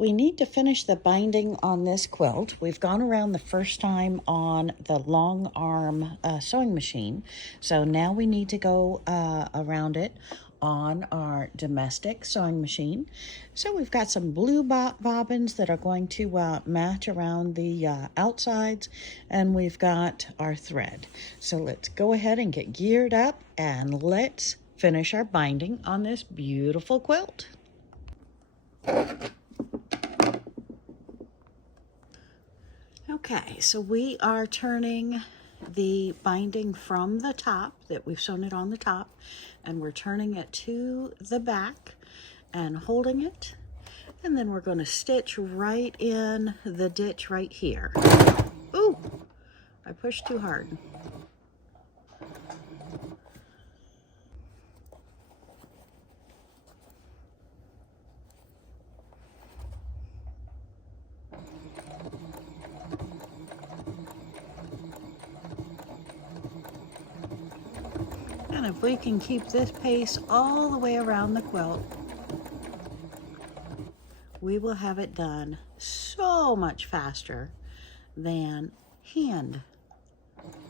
We need to finish the binding on this quilt. We've gone around the first time on the long arm sewing machine. So now we need to go around it on our domestic sewing machine. So we've got some blue bobbins that are going to match around the outsides, and we've got our thread. So let's go ahead and get geared up and let's finish our binding on this beautiful quilt. Okay, so we are turning the binding from the top, that we've sewn it on the top, and we're turning it to the back and holding it, and then we're going to stitch right in the ditch right here. Ooh, I pushed too hard. And if we can keep this pace all the way around the quilt, we will have it done so much faster than hand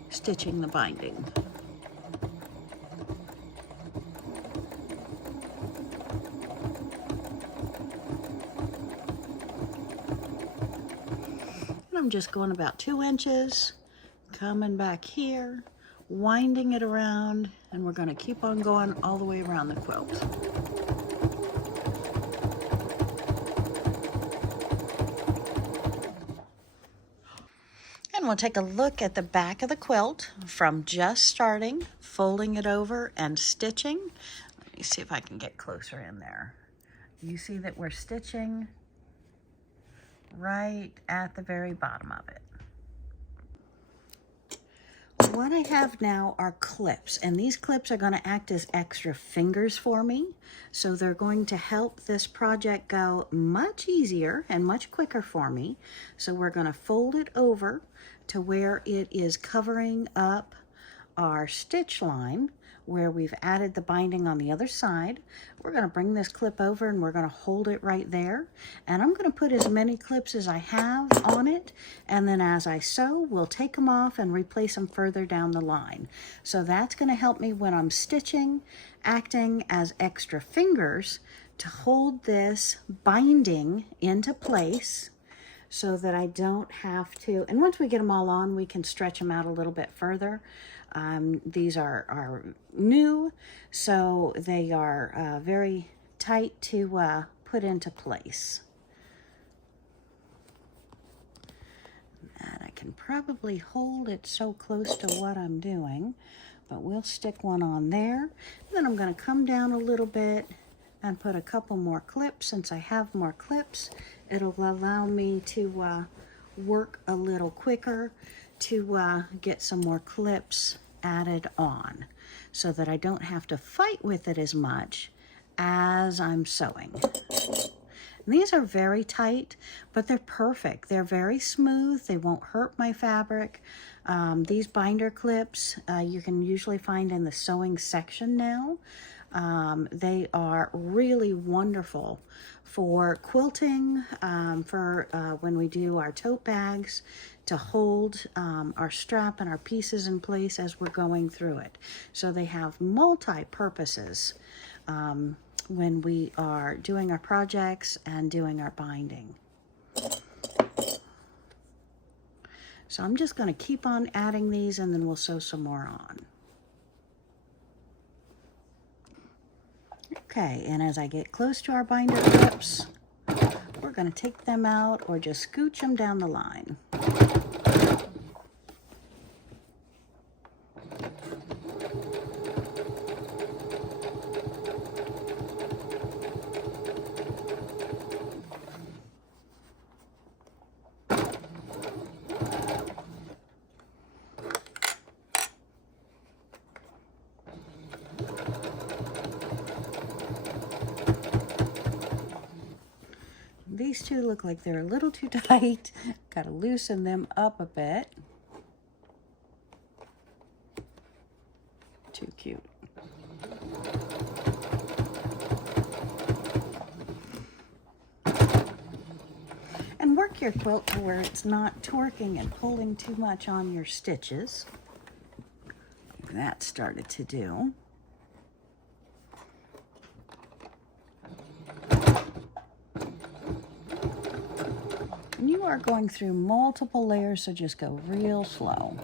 stitching the binding. And I'm just going about 2 inches, coming back here, winding it around, and we're going to keep on going all the way around the quilt. And we'll take a look at the back of the quilt from just starting, folding it over and stitching. Let me see if I can get closer in there. You see that we're stitching right at the very bottom of it. What I have now are clips, and these clips are going to act as extra fingers for me. So they're going to help this project go much easier and much quicker for me. So we're going to fold it over to where it is covering up our stitch line, where we've added the binding on the other side. We're going to bring this clip over and we're going to hold it right there. And I'm going to put as many clips as I have on it, and then as I sew, we'll take them off and replace them further down the line. So that's going to help me when I'm stitching, acting as extra fingers to hold this binding into place, so that I don't have to, and once we get them all on, we can stretch them out a little bit further. These are new, so they are very tight to put into place. And I can probably hold it so close to what I'm doing, but we'll stick one on there. And then I'm going to come down a little bit and put a couple more clips. Since I have more clips, it'll allow me to work a little quicker to get some more clips added on, so that I don't have to fight with it as much as I'm sewing. And these are very tight, but they're perfect. They're very smooth. They won't hurt my fabric. These binder clips you can usually find in the sewing section now. They are really wonderful for quilting, for when we do our tote bags, to hold our strap and our pieces in place as we're going through it. So they have multi-purposes when we are doing our projects and doing our binding. So I'm just going to keep on adding these, and then we'll sew some more on. Okay, and as I get close to our binder clips, we're going to take them out or just scooch them down the line. These two look like they're a little too tight. Got to loosen them up a bit. Too cute. work your quilt to where it's not torquing and pulling too much on your stitches. That started to do. And you are going through multiple layers, so just go real slow.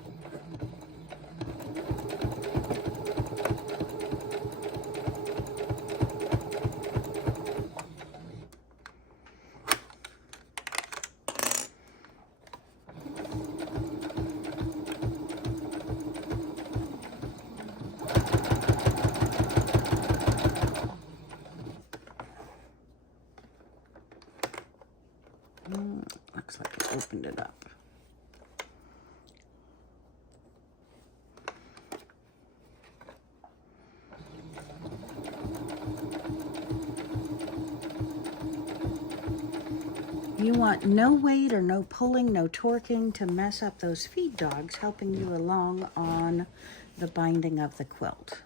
Looks like it opened it up. You want no weight or no pulling, no torquing to mess up those feed dogs, helping you along on the binding of the quilt.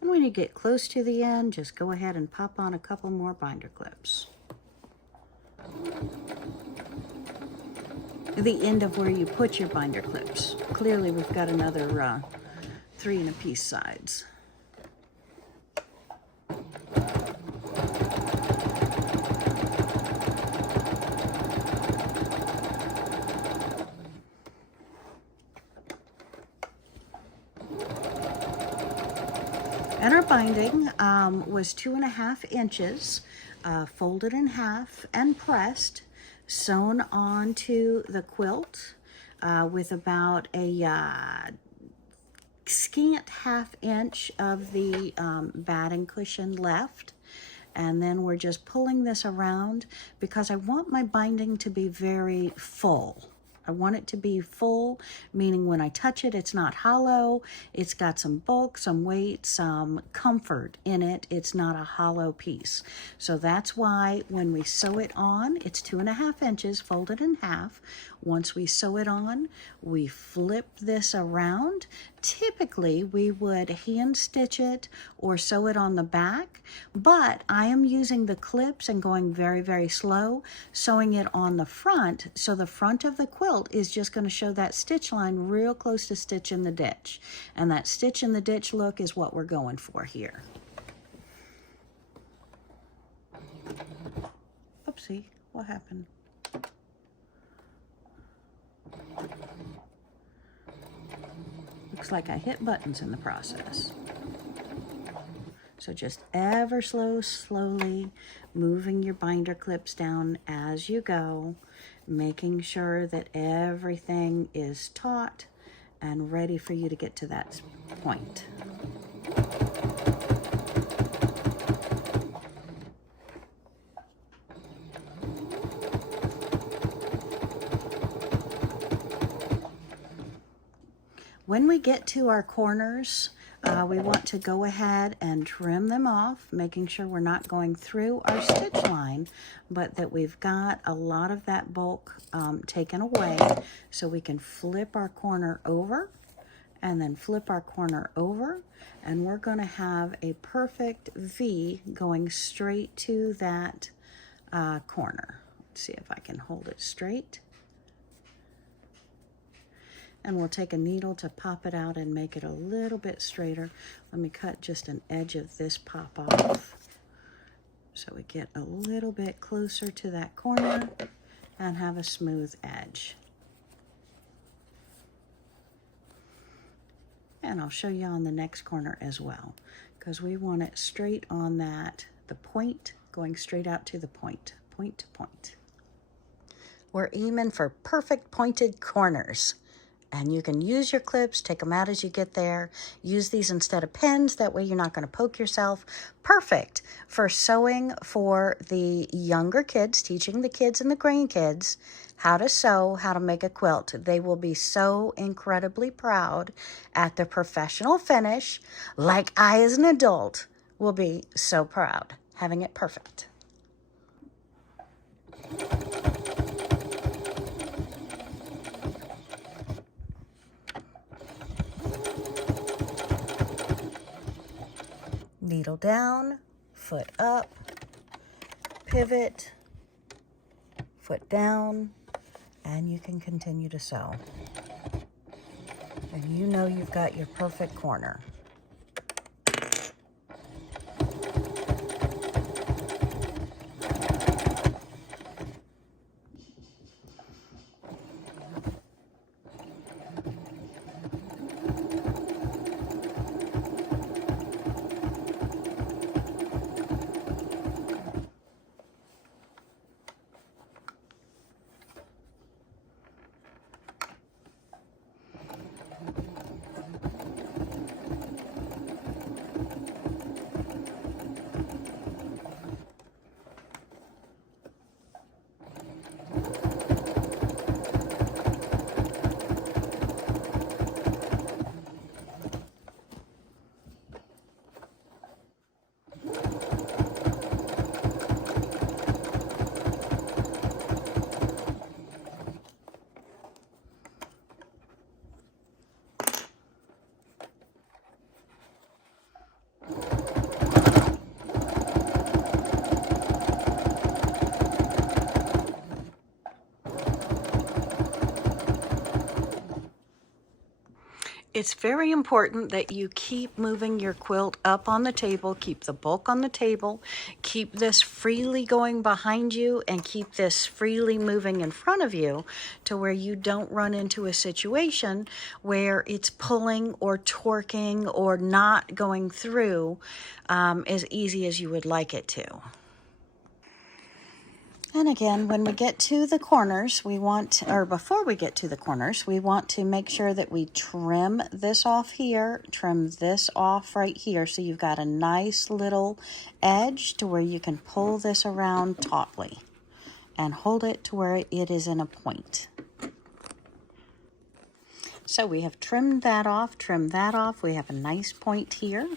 And when you get close to the end, just go ahead and pop on a couple more binder clips. The end of where you put your binder clips. Clearly we've got another 3 and a piece sides. And our binding was 2.5 inches, folded in half and pressed, sewn onto the quilt with about a scant 1/2 inch of the batting cushion left. And then we're just pulling this around because I want my binding to be very full. I want it to be full, meaning when I touch it, it's not hollow. It's got some bulk, some weight, some comfort in it. It's not a hollow piece. So that's why when we sew it on, it's 2.5 inches folded in half. Once we sew it on, we flip this around. Typically, we would hand stitch it or sew it on the back, but I am using the clips and going very, very slow, sewing it on the front. So the front of the quilt is just going to show that stitch line real close to stitch in the ditch. And that stitch in the ditch look is what we're going for here. Oopsie, what happened? Looks like I hit buttons in the process. So just ever slowly moving your binder clips down as you go, making sure that everything is taut and ready for you to get to that point. When we get to our corners, we want to go ahead and trim them off, making sure we're not going through our stitch line, but that we've got a lot of that bulk taken away, so we can flip our corner over and then flip our corner over, and we're going to have a perfect V going straight to that corner. Let's see if I can hold it straight. And we'll take a needle to pop it out and make it a little bit straighter. Let me cut just an edge of this pop off, so we get a little bit closer to that corner and have a smooth edge. And I'll show you on the next corner as well, because we want it straight on that, the point, going straight out to the point, point to point. We're aiming for perfect pointed corners. And you can use your clips, take them out as you get there. Use these instead of pens, that way you're not going to poke yourself. Perfect for sewing for the younger kids, teaching the kids and the grandkids how to sew, how to make a quilt. They will be so incredibly proud at the professional finish, like I as an adult will be so proud having it perfect. Needle down, foot up, pivot, foot down, and you can continue to sew. And you know you've got your perfect corner. It's very important that you keep moving your quilt up on the table, keep the bulk on the table, keep this freely going behind you, and keep this freely moving in front of you, to where you don't run into a situation where it's pulling or torquing or not going through as easy as you would like it to. And again, when we get to the corners, we want, or before we get to the corners, we want to make sure that we trim this off here, trim this off right here, so you've got a nice little edge to where you can pull this around tautly and hold it to where it is in a point. So we have trimmed that off, we have a nice point here.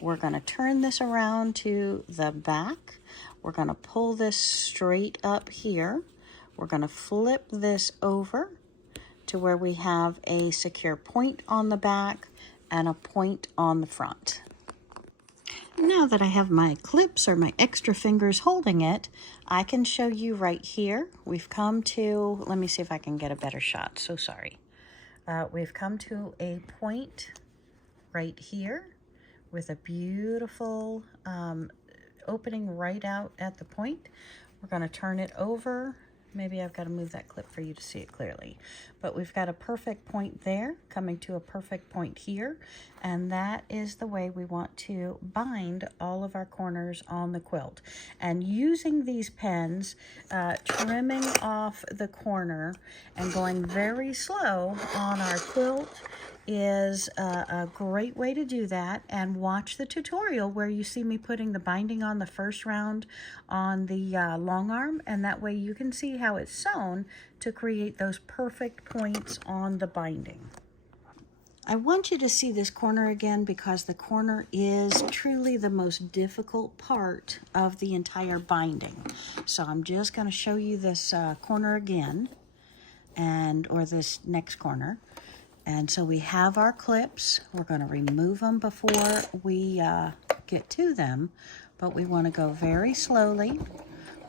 We're going to turn this around to the back. We're going to pull this straight up here. We're going to flip this over to where we have a secure point on the back and a point on the front. Now that I have my clips or my extra fingers holding it, I can show you right here. We've come to, let me see if I can get a better shot, so sorry. We've come to a point right here with a beautiful opening right out at the point. We're going to turn it over. Maybe I've got to move that clip for you to see it clearly. But we've got a perfect point there, coming to a perfect point here. And that is the way we want to bind all of our corners on the quilt. And using these pens, trimming off the corner and going very slow on our quilt is a great way to do that. And watch the tutorial where you see me putting the binding on the first round on the long arm, and that way you can see how it's sewn to create those perfect points on the binding. I want you to see this corner again because the corner is truly the most difficult part of the entire binding. So I'm just going to show you this corner again, or this next corner. And so we have our clips. We're going to remove them before we get to them, but we want to go very slowly.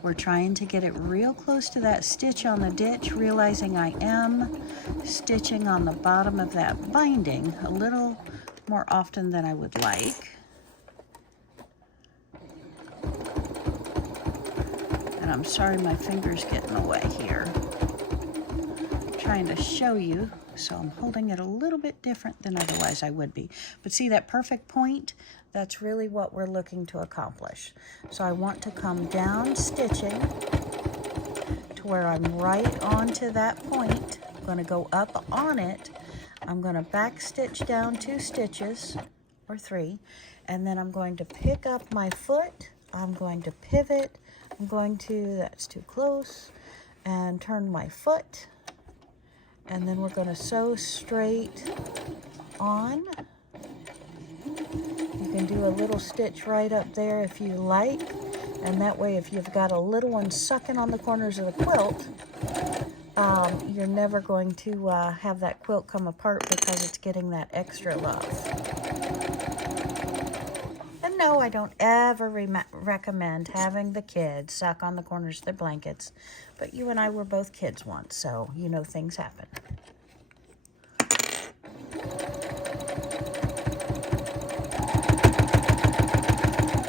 We're trying to get it real close to that stitch on the ditch, realizing I am stitching on the bottom of that binding a little more often than I would like. And I'm sorry my finger's get in the way here. I'm trying to show you, so I'm holding it a little bit different than otherwise I would be. But see that perfect point? That's really what we're looking to accomplish. So I want to come down stitching to where I'm right onto that point. I'm going to go up on it. I'm going to back stitch down 2 stitches or 3, and then I'm going to pick up my foot. I'm going to pivot. I'm going to, that's too close, and turn my foot. And then we're going to sew straight on. You can do a little stitch right up there if you like, and that way if you've got a little one sucking on the corners of the quilt, you're never going to have that quilt come apart because it's getting that extra love. And no, I don't ever recommend having the kids suck on the corners of their blankets, but you and I were both kids once, so you know things happen.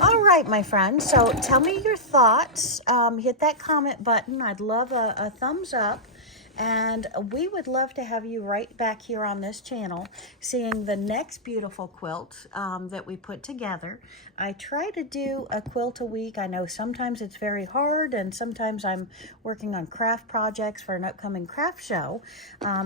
All right, my friends, so tell me your thoughts. Hit that comment button. I'd love a thumbs up. And we would love to have you right back here on this channel seeing the next beautiful quilt that we put together. I try to do a quilt a week. I know sometimes it's very hard, and sometimes I'm working on craft projects for an upcoming craft show.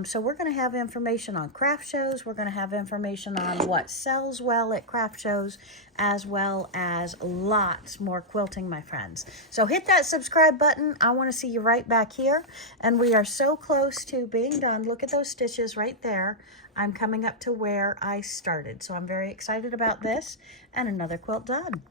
So we're going to have information on craft shows. We're going to have information on what sells well at craft shows, as well as lots more quilting, my friends. So hit that subscribe button. I want to see you right back here. And we are so close to being done. Look at those stitches right there. I'm coming up to where I started. So I'm very excited about this and another quilt done.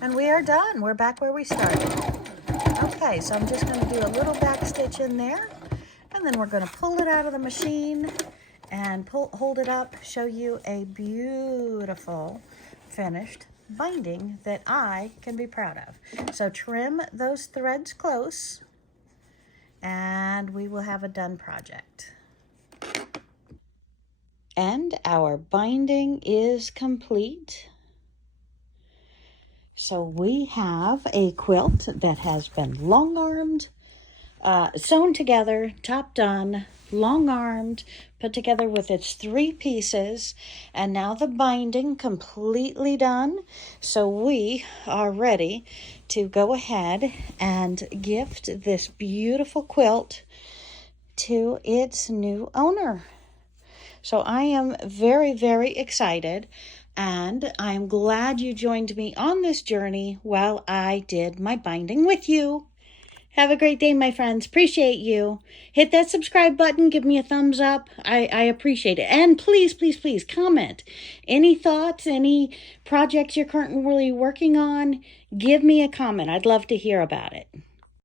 And we are done. We're back where we started. Okay, so I'm just going to do a little back stitch in there, and then we're going to pull it out of the machine and hold it up, show you a beautiful finished binding that I can be proud of. So trim those threads close, and we will have a done project. And our binding is complete. So we have a quilt that has been long-armed, sewn together, top done, long-armed, put together with its 3 pieces, and now the binding completely done. So we are ready to go ahead and gift this beautiful quilt to its new owner. So I am very, very excited. And I'm glad you joined me on this journey while I did my binding with you. Have a great day, my friends. Appreciate you. Hit that subscribe button. Give me a thumbs up. I appreciate it. And please, please, please comment. Any thoughts, any projects you're currently working on, give me a comment. I'd love to hear about it.